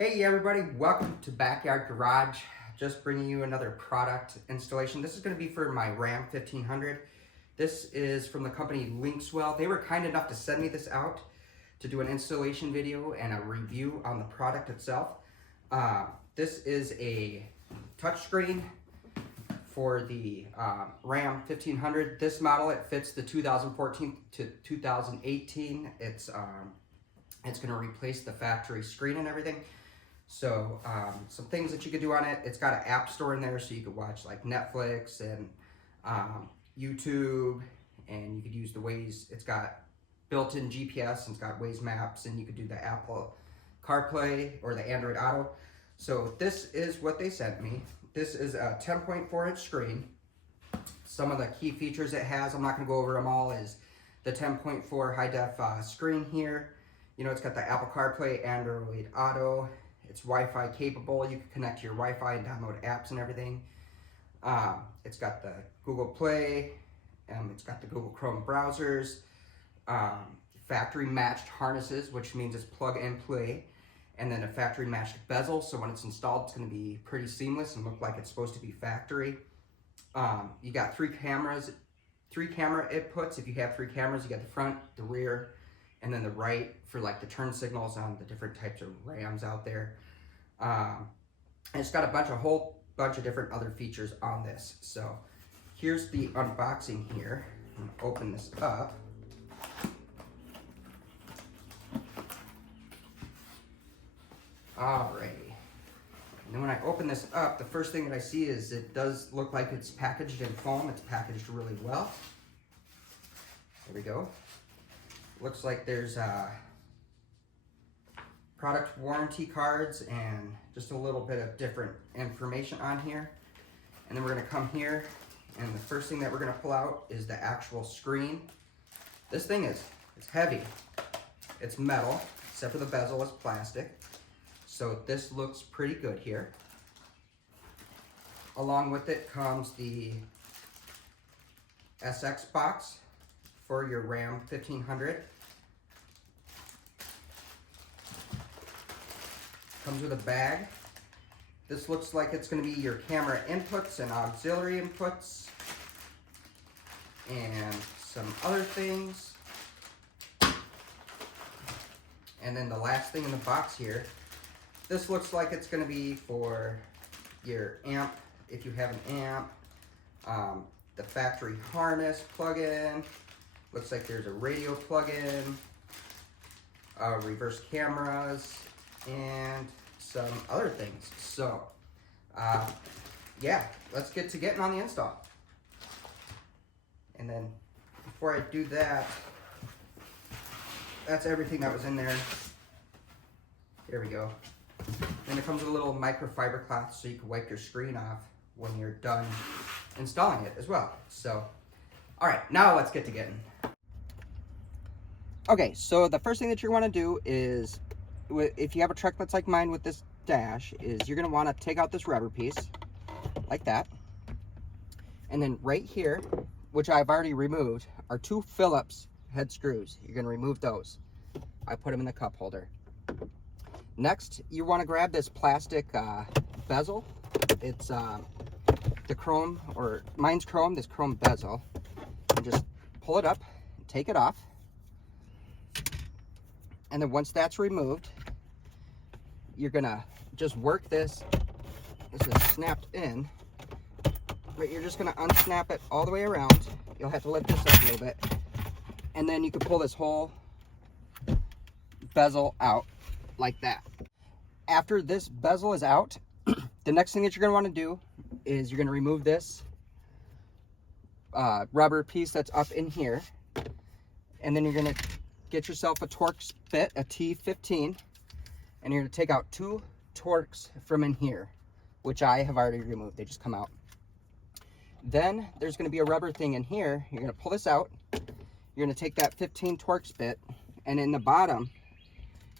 Hey everybody, welcome to Backyard Garage. Just bringing you another product installation. This is going to be for my Ram 1500. This is from the company LinksWell. They were kind enough to send me this out to do an installation video and a review on the product itself. This is a touchscreen for the Ram 1500. This model, it fits the 2014 to 2018. It's going to replace the factory screen and everything. So some things that you could do on it. It's got an app store in there, so you could watch like Netflix and YouTube, and you could use the Waze. It's got built-in GPS, and it's got Waze maps, and you could do the Apple CarPlay or the Android Auto. So this is what they sent me. This is a 10.4 inch screen. Some of the key features it has, I'm not going to go over them all, is the 10.4 high def screen here. You know, it's got the Apple CarPlay, Android Auto. It's Wi-Fi capable. You can connect to your Wi-Fi and download apps and everything. It's got the Google Play. It's got the Google Chrome browsers. Factory matched harnesses, which means it's plug and play. And then a factory matched bezel. So when it's installed, it's going to be pretty seamless and look like it's supposed to be factory. You got three camera inputs. If you have three cameras, you got the front, the rear, and then the right for like the turn signals on the different types of Rams out there. And it's got a whole bunch of different other features on this. So here's the unboxing here. I'm gonna open this up. Alrighty. And then when I open this up, the first thing that I see is it does look like it's packaged in foam. It's packaged really well. There we go. Looks like there's product warranty cards and just a little bit of different information on here. And then we're going to come here, and the first thing that we're going to pull out is the actual screen. This thing it's heavy. It's metal, except for the bezel is plastic. So this looks pretty good here. Along with it comes the SX box for your Ram 1500. Comes with a bag. This looks like it's going to be your camera inputs and auxiliary inputs and some other things. And then the last thing in the box here, this looks like it's going to be for your amp, if you have an amp, the factory harness plug-in. Looks like there's a radio plug-in, reverse cameras, and some other things. So, yeah, let's get to getting on the install. And then, before I do that, that's everything that was in there. Here we go. And it comes with a little microfiber cloth so you can wipe your screen off when you're done installing it as well. So, all right, now let's get to getting. Okay, so the first thing that you're going to do is, if you have a truck that's like mine with this dash, is you're going to want to take out this rubber piece, like that. And then right here, which I've already removed, are two Phillips head screws. You're going to remove those. I put them in the cup holder. Next, you want to grab this plastic bezel. It's the chrome, or mine's chrome, this chrome bezel. And just pull it up, take it off. And then once that's removed, you're gonna just work this. This is snapped in, but you're just gonna unsnap it all the way around. You'll have to lift this up a little bit. And then you can pull this whole bezel out like that. After this bezel is out, the next thing that you're gonna wanna do is you're gonna remove this rubber piece that's up in here. And then you're gonna get yourself a Torx bit, a T15, and you're going to take out two Torx from in here, which I have already removed. They just come out. Then there's going to be a rubber thing in here. You're going to pull this out. You're going to take that 15 Torx bit, and in the bottom,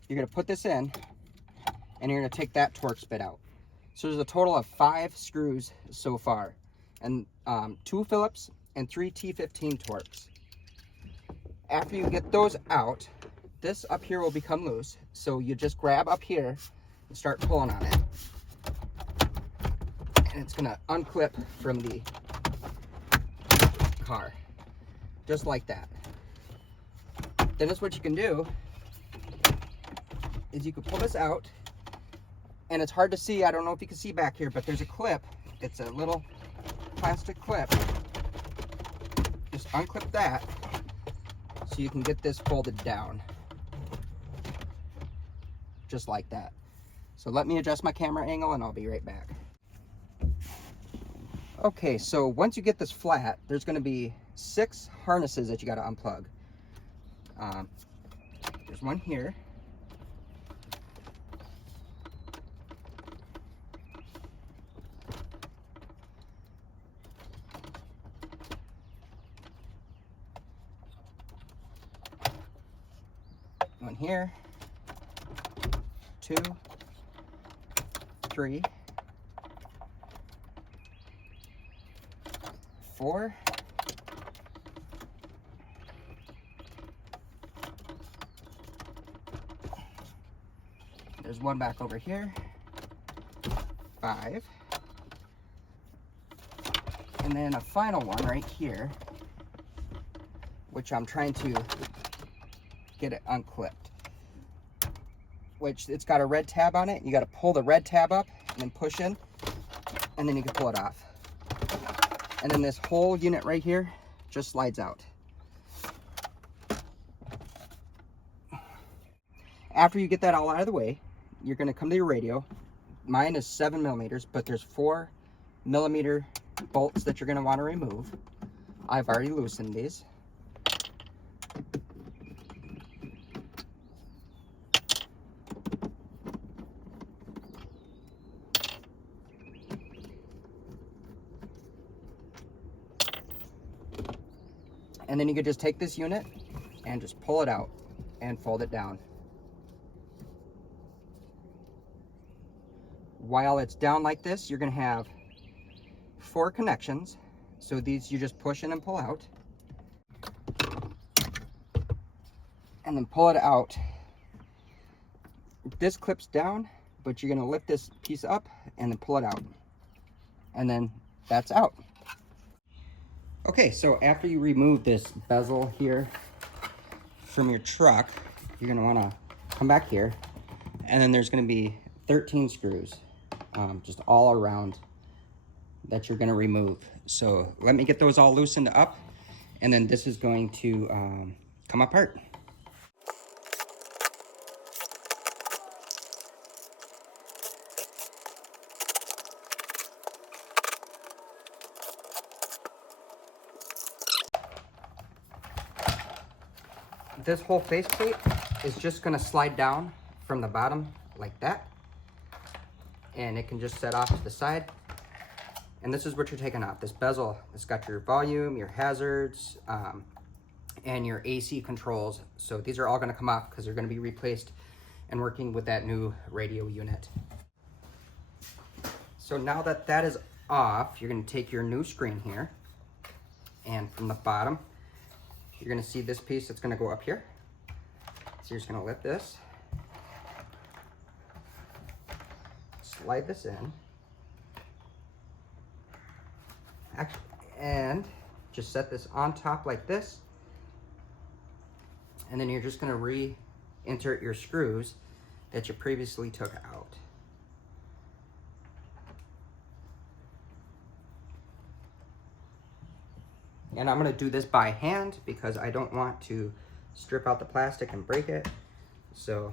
you're going to put this in, and you're going to take that Torx bit out. So there's a total of 5 screws so far, and 2 Phillips and 3 T15 Torx. After you get those out, this up here will become loose. So you just grab up here and start pulling on it. And it's gonna unclip from the car, just like that. Then that's what you can do, is you can pull this out, and it's hard to see, I don't know if you can see back here, but there's a clip. It's a little plastic clip. Just unclip that so you can get this folded down, just like that. So let me adjust my camera angle and I'll be right back. Okay, so once you get this flat, there's going to be 6 harnesses that you got to unplug. There's one here. One here. 2, 3, 4, there's one back over here, 5, and then a final one right here, which I'm trying to get it unclipped, which it's got a red tab on it. You got to pull the red tab up and then push in, and then you can pull it off. And then this whole unit right here just slides out. After you get that all out of the way, you're going to come to your radio. Mine is 7 millimeters, but there's 4 millimeter bolts that you're going to want to remove. I've already loosened these. And then you could just take this unit and just pull it out and fold it down. While it's down like this, you're going to have 4 connections. So these you just push in and pull out. And then pull it out. This clips down, but you're going to lift this piece up and then pull it out. And then that's out. Okay, so after you remove this bezel here from your truck, you're going to want to come back here, and then there's going to be 13 screws just all around that you're going to remove. So let me get those all loosened up, and then this is going to come apart. This whole faceplate is just going to slide down from the bottom like that, and it can just set off to the side. And this is what you're taking off. This bezel, it's got your volume, your hazards, and your AC controls. So these are all going to come off because they're going to be replaced and working with that new radio unit. So now that that is off, you're going to take your new screen here, and from the bottom, you're going to see this piece that's going to go up here. So you're just going to lift this, slide this in, and just set this on top like this. And then you're just going to re-insert your screws that you previously took out. And I'm going to do this by hand because I don't want to strip out the plastic and break it. So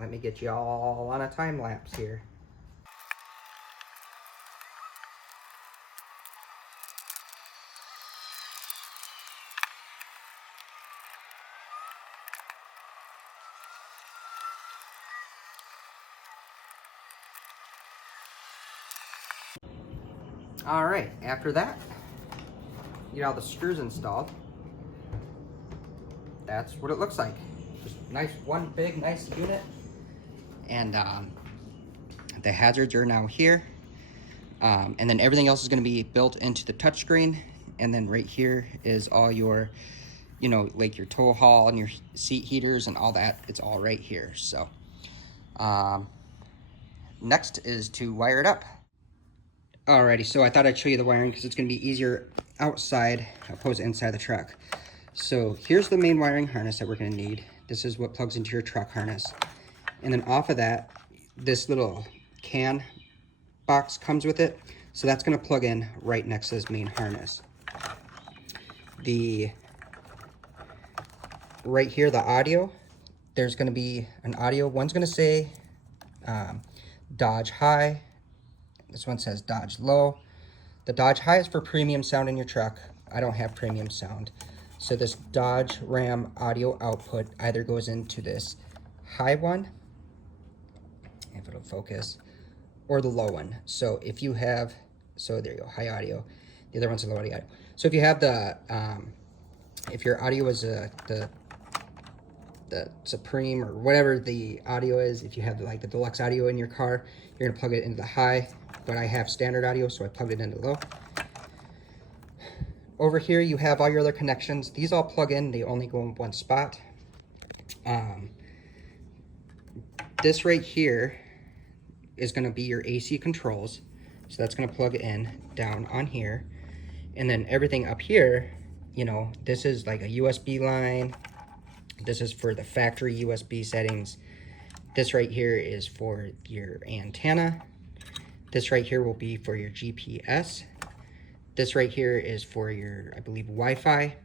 let me get you all on a time lapse here. All right, after that, you get all the screws installed. That's what it looks like. Just nice, one big nice unit. And the hazards are now here. And then everything else is going to be built into the touchscreen. And then right here is all your, you know, like your tow haul and your seat heaters and all that. It's all right here. So next is to wire it up. Alrighty, so I thought I'd show you the wiring because it's going to be easier outside opposed to inside the truck. So here's the main wiring harness that we're going to need. This is what plugs into your truck harness. And then off of that, this little can box comes with it. So that's going to plug in right next to this main harness. Right here, the audio, there's going to be an audio. One's going to say Dodge High. This one says Dodge Low. The Dodge High is for premium sound in your truck. I don't have premium sound. So this Dodge Ram audio output either goes into this high one, if it'll focus, or the low one. So if you have, so there you go, high audio. The other one's a low audio. So if you have the, if your audio is the Supreme or whatever the audio is, if you have like the deluxe audio in your car, you're gonna plug it into the high, but I have standard audio, so I plugged it into low. Over here, you have all your other connections. These all plug in, they only go in one spot. This right here is gonna be your AC controls. So that's gonna plug in down on here. And then everything up here, you know, this is like a USB line. This is for the factory USB settings. This right here is for your antenna. This right here will be for your GPS. This right here is for your, I believe, Wi-Fi.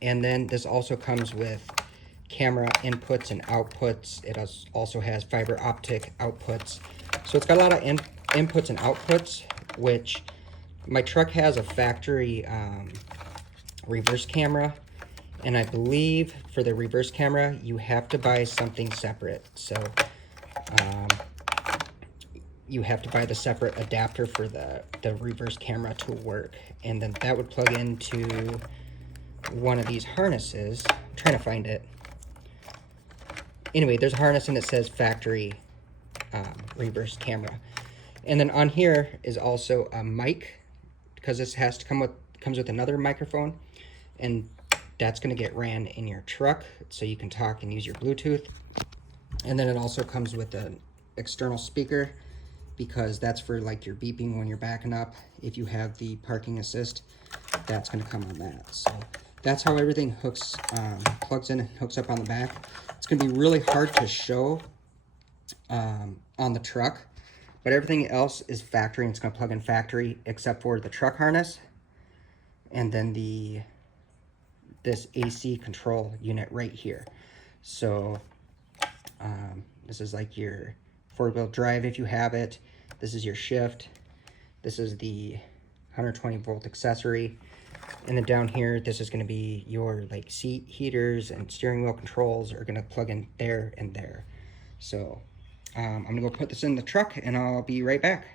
And then this also comes with camera inputs and outputs. It also has fiber optic outputs. So it's got a lot of inputs and outputs, which my truck has a factory reverse camera. And I believe for the reverse camera, you have to buy something separate. So you have to buy the separate adapter for the reverse camera to work. And then that would plug into one of these harnesses. I'm trying to find it. Anyway, there's a harness and it says factory reverse camera. And then on here is also a mic, because this has to comes with another microphone, and that's going to get ran in your truck so you can talk and use your Bluetooth. And then it also comes with an external speaker, because that's for like your beeping when you're backing up. If you have the parking assist, that's going to come on that. So that's how everything plugs in and hooks up on the back. It's going to be really hard to show on the truck, but everything else is factory, and it's going to plug in factory except for the truck harness and then this AC control unit right here. So this is like your four-wheel drive if you have it. This is your shift. This is the 120 volt accessory. And then down here, this is going to be your like seat heaters and steering wheel controls are going to plug in there and there. So I'm going to go put this in the truck and I'll be right back.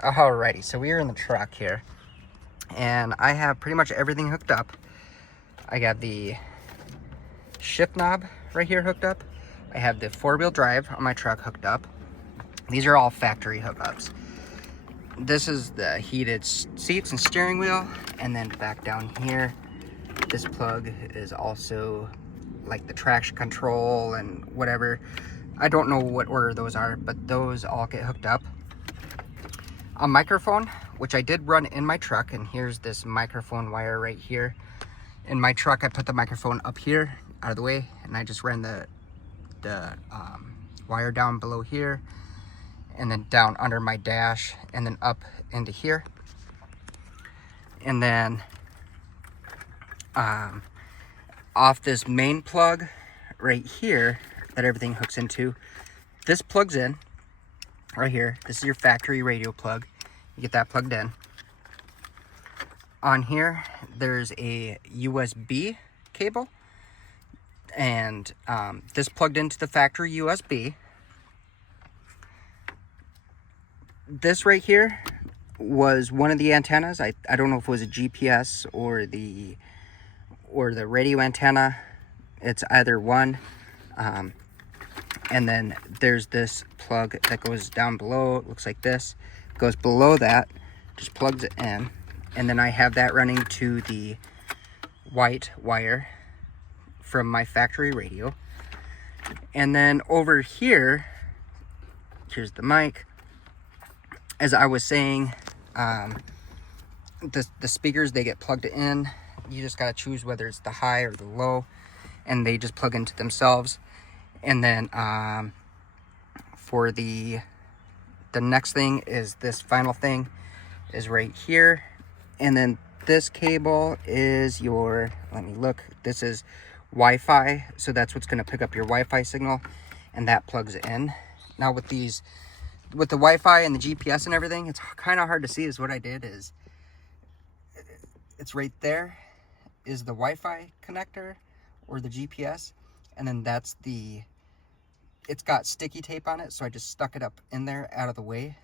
Alrighty, so we are in the truck here and I have pretty much everything hooked up. I got the shift knob right here hooked up. I have the four-wheel drive on my truck hooked up. These are all factory hookups. This is the heated seats and steering wheel, and then back down here, this plug is also like the traction control and whatever. I don't know what order those are, but those all get hooked up. A microphone, which I did run in my truck, and here's this microphone wire right here. In my truck, I put the microphone up here, out of the way, and I just ran the wire down below here, and then down under my dash, and then up into here. And then off this main plug right here that everything hooks into, this plugs in right here. This is your factory radio plug. You get that plugged in. On here, there's a USB cable, and this plugged into the factory USB. This right here was one of the antennas. I don't know if it was a GPS or the radio antenna. It's either one. And then there's this plug that goes down below. It looks like this. Goes below that, just plugs it in. And then I have that running to the white wire from my factory radio. And then over here, Here's the mic. As I was saying, the speakers, they get plugged in. You just got to choose whether it's the high or the low, and they just plug into themselves. And then for the next thing is this final thing is right here. And then this cable is your, let me look, this is Wi-Fi. So that's what's going to pick up your Wi-Fi signal, and that plugs in. Now with these, with the Wi-Fi and the GPS and everything, it's kind of hard to see. Is what I did is, it's right there is the Wi-Fi connector or the GPS, and then that's the, it's got sticky tape on it, so I just stuck it up in there out of the way,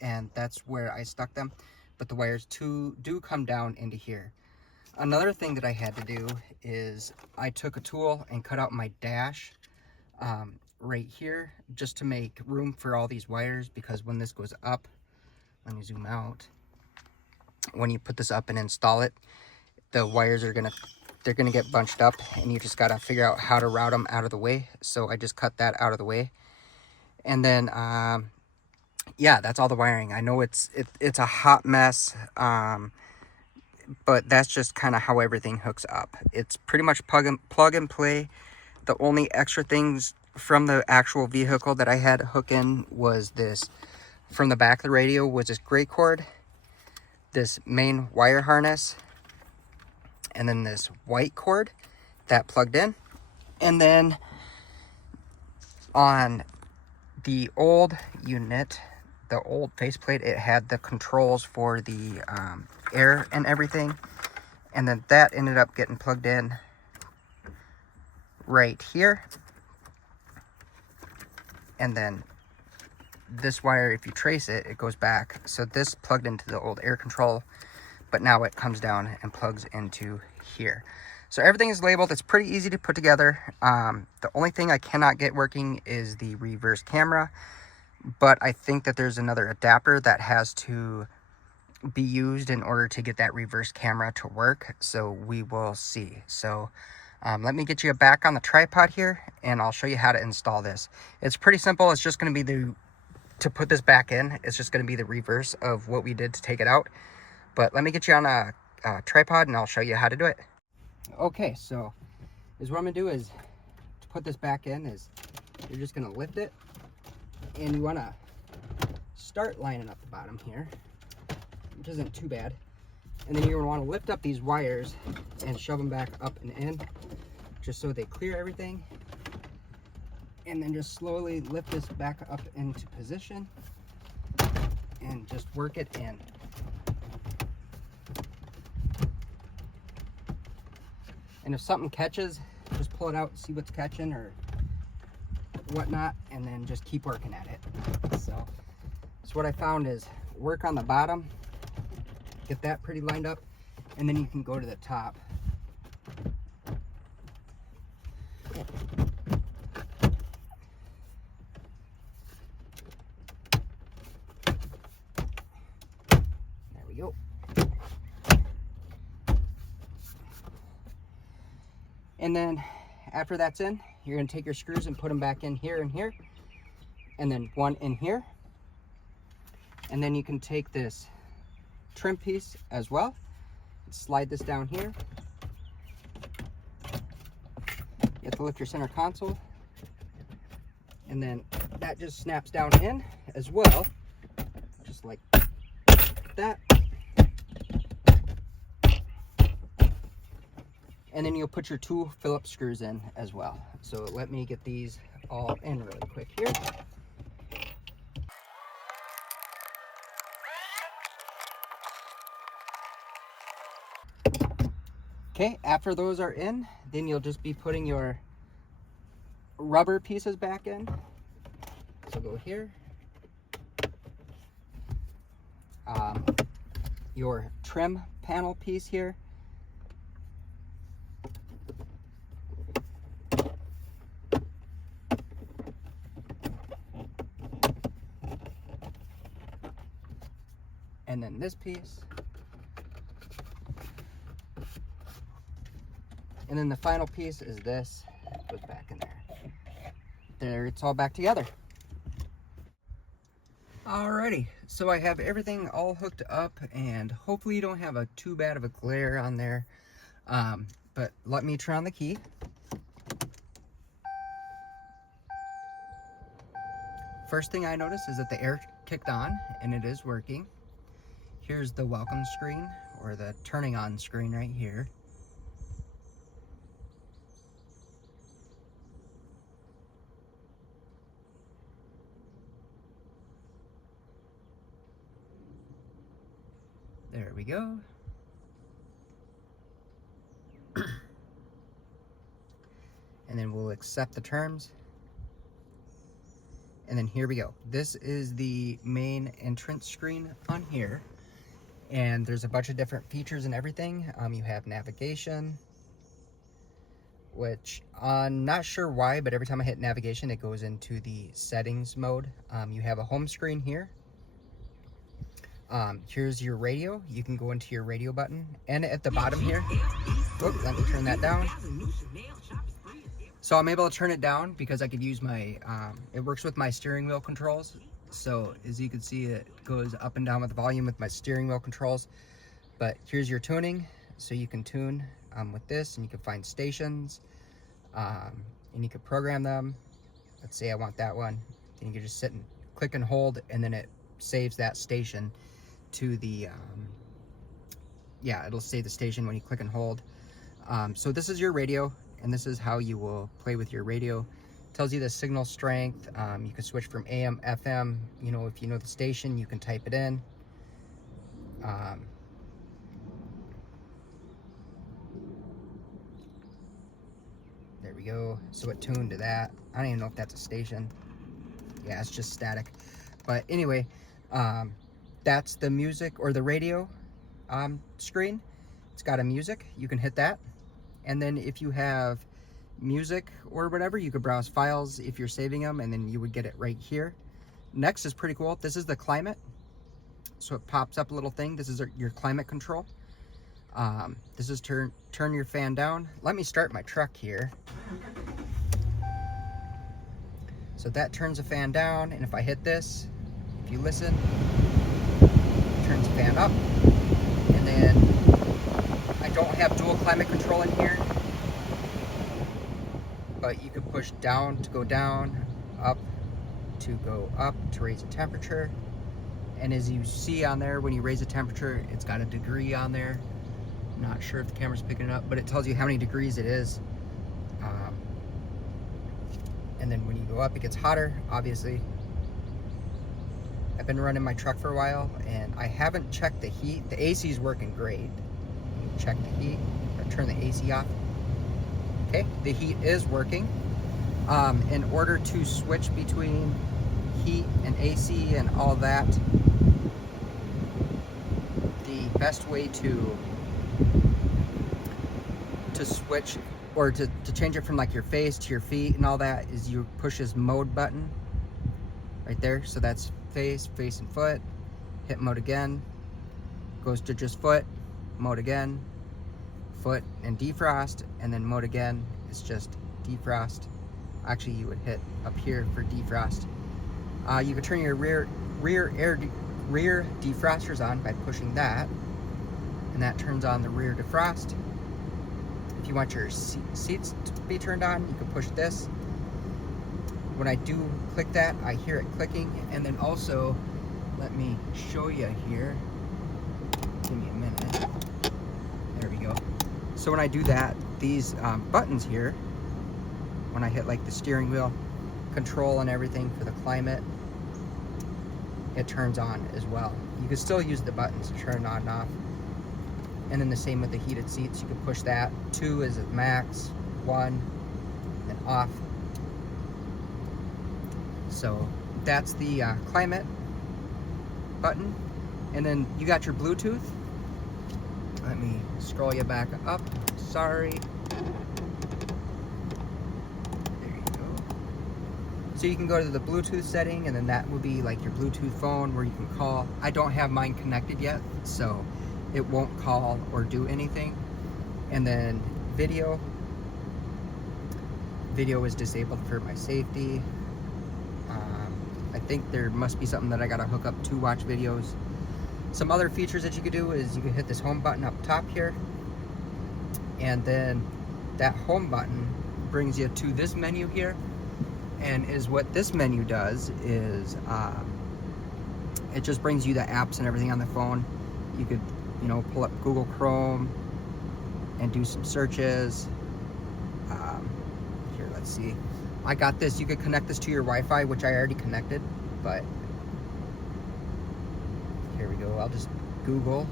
and that's where I stuck them. But the wires do come down into here. Another thing that I had to do is I took a tool and cut out my dash right here, just to make room for all these wires, because when this goes up, let me zoom out, when you put this up and install it, the wires are they're gonna get bunched up, and you just gotta figure out how to route them out of the way. So I just cut that out of the way. And then yeah, that's all the wiring. I know it's a hot mess, but that's just kind of how everything hooks up. It's pretty much plug and play. The only extra things from the actual vehicle that I had to hook in was this, from the back of the radio, was this gray cord, this main wire harness, and then this white cord that plugged in. And then on the old unit, the old faceplate, it had the controls for the air and everything, and then that ended up getting plugged in right here. And then this wire, if you trace it, it goes back. So this plugged into the old air control, but now it comes down and plugs into here. So everything is labeled. It's pretty easy to put together. The only thing I cannot get working is the reverse camera, but I think that there's another adapter that has to be used in order to get that reverse camera to work. So we will see. So let me get you back on the tripod here, and I'll show you how to install this. It's pretty simple. It's just going to be to put this back in, it's just going to be the reverse of what we did to take it out. But let me get you on a tripod, and I'll show you how to do it. Okay, so what I'm going to do is, to put this back in, is you're just going to lift it, and you want to start lining up the bottom here, which isn't too bad. And then you're going to want to lift up these wires and shove them back up and in, just so they clear everything. And then just slowly lift this back up into position and just work it in. And if something catches, just pull it out, see what's catching or whatnot, and then just keep working at it. So what I found is, work on the bottom, get that pretty lined up, and then you can go to the top. There we go. And then after that's in, you're going to take your screws and put them back in here and here, and then one in here. And then you can take this trim piece as well, slide this down here. You have to lift your center console, and then that just snaps down in as well, just like that. And then you'll put your two Phillips screws in as well. So let me get these all in really quick here. Okay, after those are in, then you'll just be putting your rubber pieces back in. So go here. Your trim panel piece here. And then this piece. And then the final piece is this. It goes back in there. There, it's all back together. Alrighty, so I have everything all hooked up, and hopefully you don't have too bad of a glare on there. But let me turn on the key. First thing I notice is that the air kicked on, and it is working. Here's the welcome screen, or the turning on screen right here. There we go. And then we'll accept the terms. And then here we go. This is the main entrance screen on here. And there's a bunch of different features and everything. You have navigation, which I'm not sure why, but every time I hit navigation, it goes into the settings mode. You have a home screen here. Here's your radio. You can go into your radio button. And at the bottom here, let me turn that down. So I'm able to turn it down because I could use my, it works with my steering wheel controls. So as you can see, it goes up and down with the volume with my steering wheel controls. But here's your tuning. So you can tune with this, and you can find stations, and you can program them. Let's say I want that one. Then you can just sit and click and hold, and then it saves that station to the, yeah, it'll save the station when you click and hold. So this is your radio. And this is how you will play with your radio. It tells you the signal strength. You can switch from AM, FM. You know, if you know the station, you can type it in. There we go. So it tuned to that. I don't even know if that's a station. Yeah, it's just static. But anyway, that's the music or the radio screen. It's got a music. You can hit that. And then if you have music or whatever, you could browse files if you're saving them, and then you would get it right here. Next is pretty cool. This is the climate. So it pops up a little thing. This is your climate control. This is turn your fan down. Let me start my truck here. So that turns the fan down, and if I hit this, if you listen, it turns the fan up. And then I don't have dual climate control in here, but you can push down to go down, up to go up to raise the temperature. And as you see on there, when you raise the temperature, it's got a degree on there. I'm not sure if the camera's picking it up, but it tells you how many degrees it is. And then when you go up, it gets hotter, obviously. I've been running my truck for a while, and I haven't checked the heat. The AC is working great. Check the heat, or turn the AC off. Okay, the heat is working. In order to switch between heat and AC and all that, the best way to switch or to change it from like your face to your feet and all that is you push this mode button right there. So that's face and foot. Hit mode again, goes to just foot. Mode again, foot and defrost, and then mode again is just defrost. Actually, you would hit up here for defrost. You can turn your rear defrosters on by pushing that, and that turns on the rear defrost. If you want your seats to be turned on, you can push this. When I do click that, I hear it clicking, and then also, let me show you here. Give me a minute. There we go. So when I do that, these buttons here, when I hit like the steering wheel control and everything for the climate, it turns on as well. You can still use the buttons to turn on and off. And then the same with the heated seats. You can push that. 2 is at max, 1, then off. So that's the climate button. And then you got your Bluetooth. Let me scroll you back up. Sorry. There you go. So you can go to the Bluetooth setting, and then that will be like your Bluetooth phone where you can call. I don't have mine connected yet, so it won't call or do anything. And then video. Video is disabled for my safety. I think there must be something that I gotta hook up to watch videos. Some other features that you could do is you can hit this home button up top here, and then that home button brings you to this menu here. And is what this menu does is it just brings you the apps and everything on the phone. You could, you know, pull up Google Chrome and do some searches. Here, let's see. I got this. You could connect this to your Wi-Fi, which I already connected, but here we go. I'll just Google.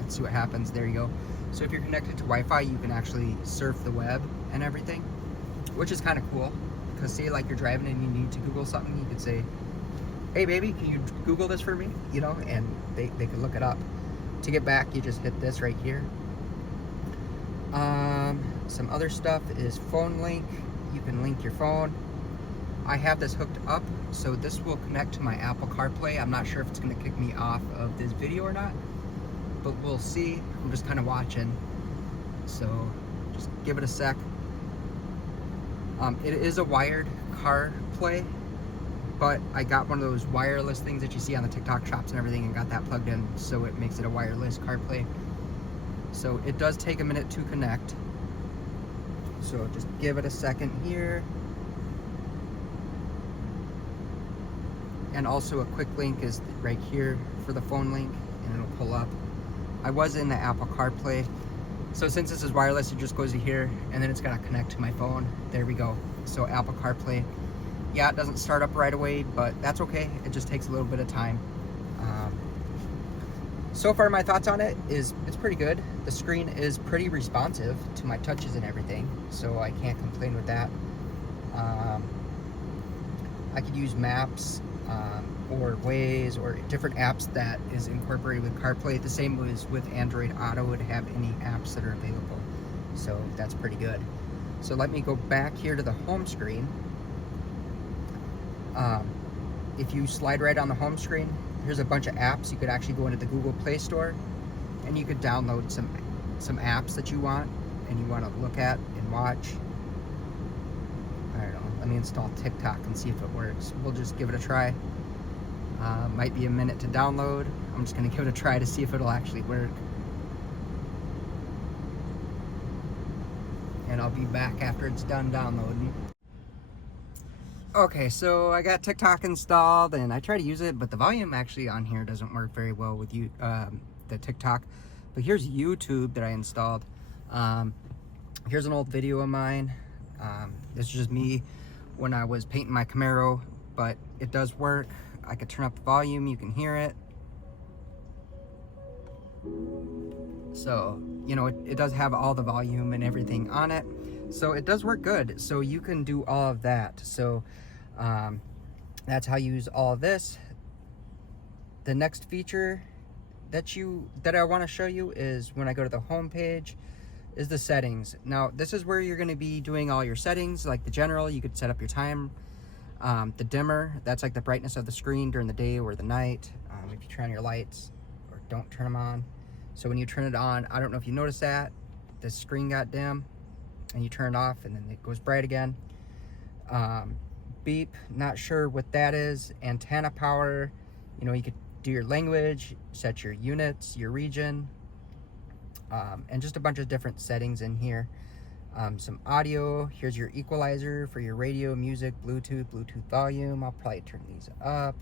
Let's see what happens. There you go. So if you're connected to Wi-Fi, you can actually surf the web and everything, which is kind of cool. Because say like you're driving and you need to Google something, you could say, hey baby, can you Google this for me? You know, and they can look it up. To get back, you just hit this right here. Some other stuff is phone link. You can link your phone. I have this hooked up, so this will connect to my Apple CarPlay. I'm not sure if it's going to kick me off of this video or not, but we'll see. I'm just kind of watching, so just give it a sec. It is a wired CarPlay, but I got one of those wireless things that you see on the TikTok shops and everything, and got that plugged in, so it makes it a wireless CarPlay. So it does take a minute to connect, so just give it a second here. And also a quick link is right here for the phone link, and it'll pull up. I was in the Apple CarPlay, so since this is wireless, it just goes to here, and then it's gotta connect to my phone. There we go. So Apple CarPlay. Yeah, it doesn't start up right away, but that's okay. It just takes a little bit of time. So far, my thoughts on it is it's pretty good. The screen is pretty responsive to my touches and everything, so I can't complain with that. I could use Maps or Waze or different apps that is incorporated with CarPlay. The same was with Android Auto, would have any apps that are available. So that's pretty good. So let me go back here to the home screen. If you slide right on the home screen, here's a bunch of apps. You could actually go into the Google Play Store and you could download some apps that you want and you want to look at and watch. I don't know, let me install TikTok and see if it works. We'll just give it a try. Might be a minute to download. I'm just gonna give it a try to see if it'll actually work. And I'll be back after it's done downloading. Okay, so I got TikTok installed and I try to use it, but the volume actually on here doesn't work very well with the TikTok. But here's YouTube that I installed. Here's an old video of mine. This is just me when I was painting my Camaro, but it does work. I could turn up the volume, you can hear it. So, you know, it does have all the volume and everything on it. So it does work good. So you can do all of that. So that's how you use all of this. The next feature that I want to show you is when I go to the home page is the settings. Now this is where you're going to be doing all your settings, like the general. You could set up your time. The dimmer, that's like the brightness of the screen during the day or the night. If you turn on your lights or don't turn them on. So when you turn it on, I don't know if you noticed that, the screen got dim and you turn it off and then it goes bright again. Beep, not sure what that is. Antenna power, you know, you could do your language, set your units, your region, and just a bunch of different settings in here. Some audio, here's your equalizer for your radio, music, Bluetooth volume. I'll probably turn these up.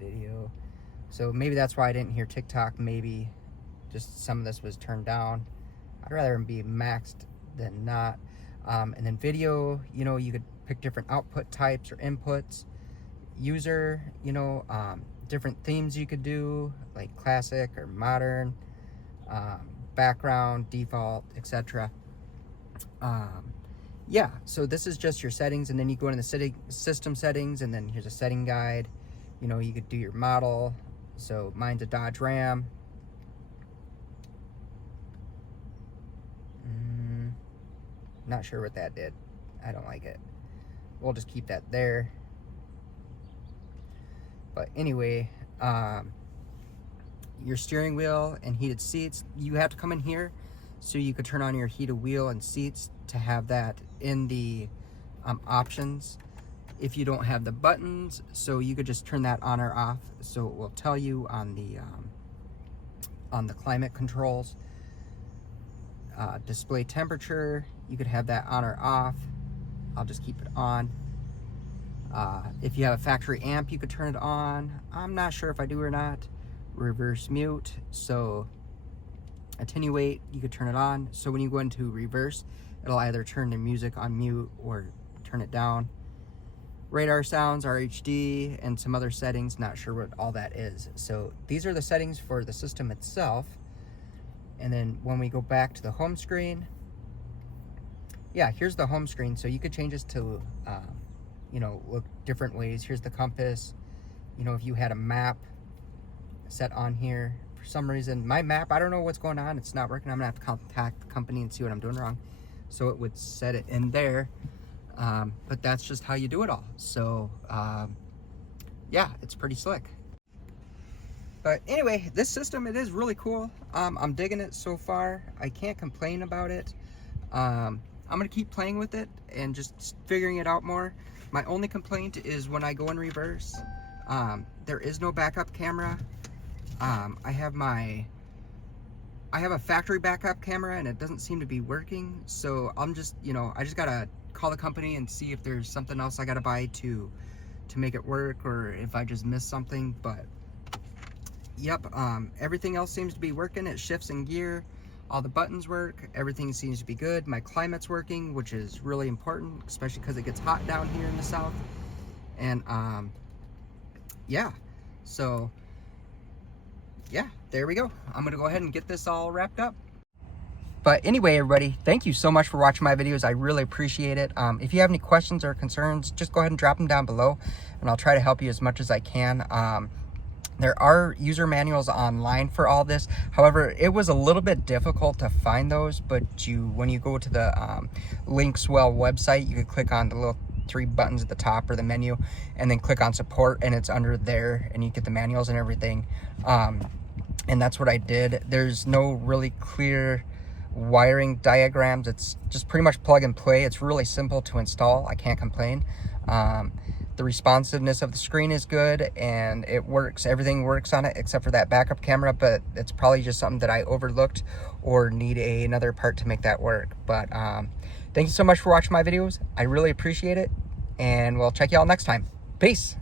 Video. So maybe that's why I didn't hear TikTok. Maybe just some of this was turned down. I'd rather them be maxed than not. And then video, you know, you could pick different output types or inputs. User, you know, different themes you could do, like classic or modern, background, default, etc. Yeah, so this is just your settings, and then you go into the system settings, and then here's a setting guide. You know, you could do your model. So mine's a Dodge Ram. Not sure what that did. I don't like it. We'll just keep that there. But anyway, your steering wheel and heated seats, you have to come in here, So you could turn on your heated wheel and seats to have that in the options if you don't have the buttons. So you could just turn that on or off. So it will tell you on the climate controls. Display temperature, you could have that on or off. I'll just keep it on. If you have a factory amp, you could turn it on. I'm not sure if I do or not. Reverse mute, so attenuate, you could turn it on. So when you go into reverse, it'll either turn the music on mute or turn it down. Radar sounds, RHD, and some other settings, not sure what all that is. So these are the settings for the system itself. And then when we go back to the home screen, yeah, here's the home screen. So you could change this to, you know, look different ways. Here's the compass. You know, if you had a map set on here, for some reason, my map, I don't know what's going on. It's not working. I'm gonna have to contact the company and see what I'm doing wrong. So it would set it in there. But that's just how you do it all. So, yeah, it's pretty slick. But anyway, this system, it is really cool. I'm digging it so far. I can't complain about it. I'm gonna keep playing with it and just figuring it out more. My only complaint is when I go in reverse, there is no backup camera. I have a factory backup camera and it doesn't seem to be working. So I'm just, you know, I just gotta call the company and see if there's something else I gotta buy to make it work, or if I just missed something. But yep, everything else seems to be working. It shifts in gear, all the buttons work, everything seems to be good. My climate's working, which is really important, especially because it gets hot down here in the south. And yeah, so yeah, there we go. I'm gonna go ahead and get this all wrapped up. But anyway, everybody, thank you so much for watching my videos. I really appreciate it. If you have any questions or concerns, just go ahead and drop them down below, and I'll try to help you as much as I can. There are user manuals online for all this. However, it was a little bit difficult to find those, but when you go to the LinksWell website, you can click on the little 3 buttons at the top, or the menu, and then click on support, and it's under there, and you get the manuals and everything. And that's what I did. There's no really clear wiring diagrams. It's just pretty much plug and play. It's really simple to install. I can't complain. The responsiveness of the screen is good, and it works. Everything works on it except for that backup camera, but it's probably just something that I overlooked or need another part to make that work. But thank you so much for watching my videos. I really appreciate it, and we'll check you all next time. Peace.